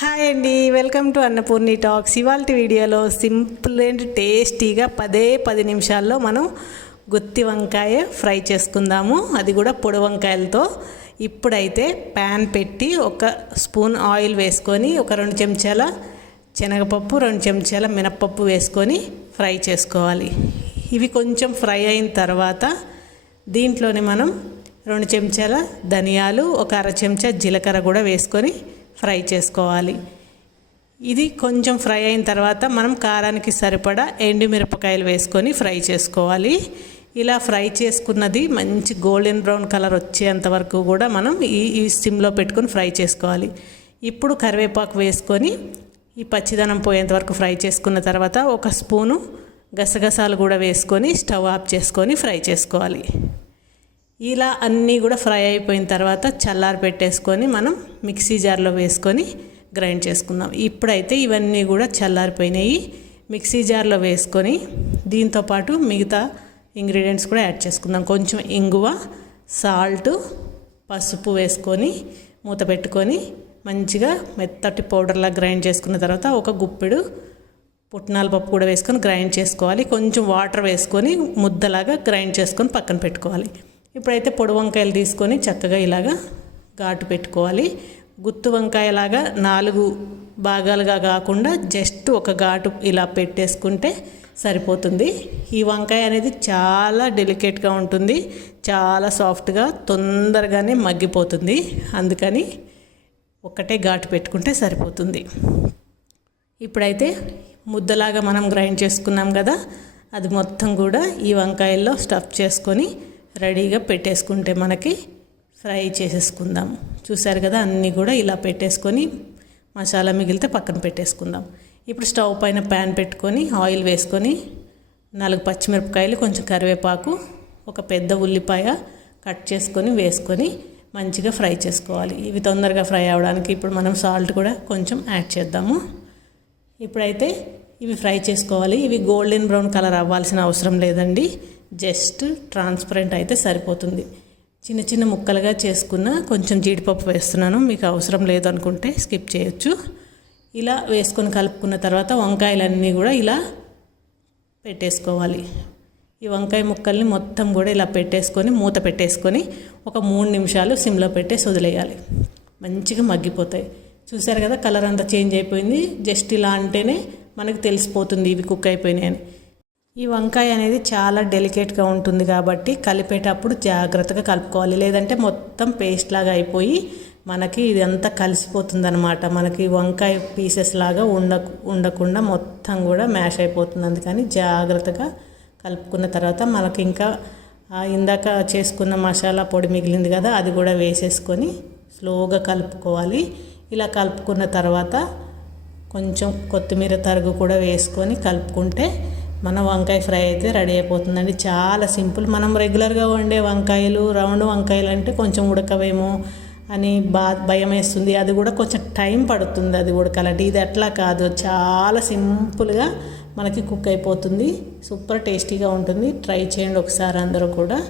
Hi అండి welcome to Annapurni talks. ఇవాళ వీడియోలో సింపుల్ అండ్ టేస్టీగా పదే పది నిమిషాల్లో మనం గుత్తి వంకాయ ఫ్రై చేసుకుందాము. అది కూడా పొడి వంకాయలతో. ఇప్పుడైతే ప్యాన్ పెట్టి ఒక స్పూన్ ఆయిల్ వేసుకొని ఒక రెండు చెంచాల శనగపప్పు రెండు చెంచాల మినప్పప్పు వేసుకొని ఫ్రై చేసుకోవాలి. ఇవి కొంచెం ఫ్రై అయిన తర్వాత దీంట్లోనే మనం రెండు చెంచాల ధనియాలు ఒక అర చెంచా జీలకర్ర కూడా వేసుకొని ఫ్రై చేసుకోవాలి. ఇది కొంచెం ఫ్రై అయిన తర్వాత మనం కారానికి సరిపడా ఎండుమిరపకాయలు వేసుకొని ఫ్రై చేసుకోవాలి. ఇలా ఫ్రై చేసుకున్నది మంచి గోల్డెన్ బ్రౌన్ కలర్ వచ్చేంత వరకు కూడా మనం ఈ ఈ సిమ్లో పెట్టుకొని ఫ్రై చేసుకోవాలి. ఇప్పుడు కరివేపాకు వేసుకొని ఈ పచ్చిదనం పోయేంత వరకు ఫ్రై చేసుకున్న తర్వాత ఒక స్పూను గసగసాలు కూడా వేసుకొని స్టవ్ ఆఫ్ చేసుకొని ఫ్రై చేసుకోవాలి. ఇలా అన్నీ కూడా ఫ్రై అయిపోయిన తర్వాత చల్లారి పెట్టేసుకొని మనం మిక్సీ జార్లో వేసుకొని గ్రైండ్ చేసుకుందాం. ఇప్పుడైతే ఇవన్నీ కూడా చల్లారిపోయినాయి. మిక్సీ జార్లో వేసుకొని దీంతోపాటు మిగతా ఇంగ్రీడియంట్స్ కూడా యాడ్ చేసుకుందాం. కొంచెం ఇంగువ సాల్ట్ పసుపు వేసుకొని మూత పెట్టుకొని మంచిగా మెత్తటి పౌడర్లా గ్రైండ్ చేసుకున్న తర్వాత ఒక గుప్పెడు పుట్నాల పప్పు కూడా వేసుకొని గ్రైండ్ చేసుకోవాలి. కొంచెం వాటర్ వేసుకొని ముద్దలాగా గ్రైండ్ చేసుకొని పక్కన పెట్టుకోవాలి. ఇప్పుడైతే పొడి వంకాయలు తీసుకొని చక్కగా ఇలాగా ఘాటు పెట్టుకోవాలి. గుత్తు వంకాయలాగా నాలుగు భాగాలుగా కాకుండా జస్ట్ ఒక ఘాటు ఇలా పెట్టేసుకుంటే సరిపోతుంది. ఈ వంకాయ అనేది చాలా డెలికేట్గా ఉంటుంది. చాలా సాఫ్ట్గా తొందరగానే మగ్గిపోతుంది. అందుకని ఒకటే ఘాటు పెట్టుకుంటే సరిపోతుంది. ఇప్పుడైతే ముద్దలాగా మనం గ్రైండ్ చేసుకున్నాం కదా అది మొత్తం కూడా ఈ వంకాయల్లో స్టఫ్ చేసుకొని రెడీగా పెట్టేసుకుంటే మనకి ఫ్రై చేసేసుకుందాం. చూసారు కదా అన్నీ కూడా ఇలా పెట్టేసుకొని మసాలా మిగిలితే పక్కన పెట్టేసుకుందాం. ఇప్పుడు స్టవ్ పైన ప్యాన్ పెట్టుకొని ఆయిల్ వేసుకొని నాలుగు పచ్చిమిరపకాయలు కొంచెం కరివేపాకు ఒక పెద్ద ఉల్లిపాయ కట్ చేసుకొని వేసుకొని మంచిగా ఫ్రై చేసుకోవాలి. ఇవి తొందరగా ఫ్రై అవ్వడానికి ఇప్పుడు మనం సాల్ట్ కూడా కొంచెం యాడ్ చేద్దాము. ఇప్పుడైతే ఇవి ఫ్రై చేసుకోవాలి. ఇవి గోల్డెన్ బ్రౌన్ కలర్ అవ్వాల్సిన అవసరం లేదండి. జస్ట్ ట్రాన్స్పరెంట్ అయితే సరిపోతుంది. చిన్న చిన్న ముక్కలుగా చేసుకున్న కొంచెం జీడిపప్పు వేస్తున్నాను. మీకు అవసరం లేదు అనుకుంటే స్కిప్ చేయొచ్చు. ఇలా వేసుకొని కలుపుకున్న తర్వాత వంకాయలన్నీ కూడా ఇలా పెట్టేసుకోవాలి. ఈ వంకాయ ముక్కల్ని మొత్తం కూడా ఇలా పెట్టేసుకొని మూత పెట్టేసుకొని ఒక మూడు నిమిషాలు సిమ్లో పెట్టేసి వదిలేయాలి. మంచిగా మగ్గిపోతాయి. చూసారు కదా కలర్ అంతా చేంజ్ అయిపోయింది. జస్ట్ ఇలా అంటేనే మనకు తెలిసిపోతుంది ఇవి కుక్ అయిపోయినాయని. ఈ వంకాయ అనేది చాలా డెలికేట్గా ఉంటుంది కాబట్టి కలిపేటప్పుడు జాగ్రత్తగా కలుపుకోవాలి. లేదంటే మొత్తం పేస్ట్ లాగా అయిపోయి మనకి ఇదంతా కలిసిపోతుంది అనమాట మనకి వంకాయ పీసెస్ లాగా ఉండ ఉండకుండా మొత్తం కూడా మ్యాష్ అయిపోతుంది. అందుకని జాగ్రత్తగా కలుపుకున్న తర్వాత మనకి ఇంకా ఇందాక చేసుకున్న మసాలా పొడి మిగిలింది కదా అది కూడా వేసేసుకొని స్లోగా కలుపుకోవాలి. ఇలా కలుపుకున్న తర్వాత కొంచెం కొత్తిమీర తరుగు కూడా వేసుకొని కలుపుకుంటే మన వంకాయ ఫ్రై అయితే రెడీ అయిపోతుందండి. చాలా సింపుల్. మనం రెగ్యులర్గా వండే వంకాయలు రౌండ్ వంకాయలు అంటే కొంచెం ఉడకవేమో అని బా భయం వేస్తుంది. అది కూడా కొంచెం టైం పడుతుంది అది ఉడకాలంటే. ఇది అట్లా కాదు. చాలా సింపుల్గా మనకి కుక్ అయిపోతుంది. సూపర్ టేస్టీగా ఉంటుంది. ట్రై చేయండి ఒకసారి అందరూ కూడా.